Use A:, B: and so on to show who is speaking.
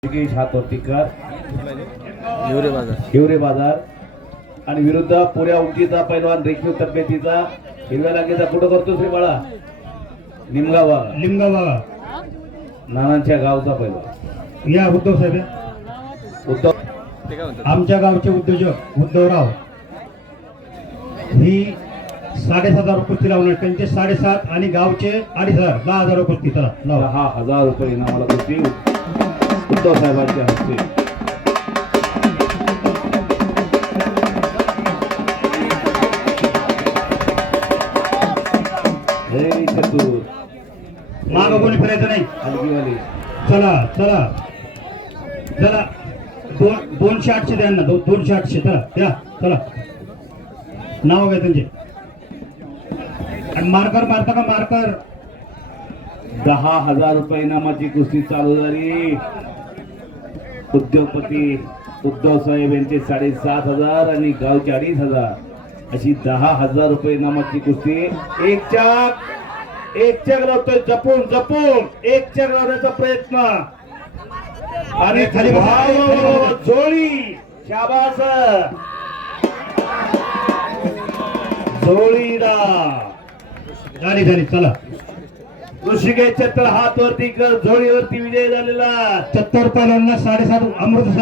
A: हातोर्तीकर
B: हिवरे बाजार
A: आणि विरुद्ध पुऱ्या उंचीचा पैलवान रेखीव तब्येतीचा हिरव्या लांगीचा कुठं करतो श्री बाळा
C: लिमगाव
A: नानांच्या गावचा पैलवान
C: या उद्धव साहेब
A: उद्धव
C: आमच्या गावचे उद्योजक उद्धवराव ही 7,500 कुस्ती लावणार त्यांचे 7,500 आणि गावचे 2,500 10,000 कुस्ती चला लावा
A: 10,000 रुपये इनामाला कुस्ती उद्धव साहेबांच्या हस्ते हे चतुर
C: माग कोणी फिरायचं नाही
A: हलगीवाली
C: चला चला चला 208 द्या ना 208 चला द्या चला नाव काय त्यांचे आणि मार्कर मारता का मार्कर
A: 10,000 रुपये इनामाची कुस्ती चालू झाली उद्योगपती उद्धव साहेब यांचे 7,500 आणि गावचे 2,500 अशी 10,000 रुपये इनामाची कुस्ती एक चक लावतोय जपून एक चक लावण्याचा प्रयत्न आणि
C: खाली बसा.
A: जोडी शाबास जोडीला
C: झाली चला
A: ऋषिकेश चत्तर हात वरती कर जोडीवरती विजय झालेला
C: 70 पैलवानांना 7.5 अमृत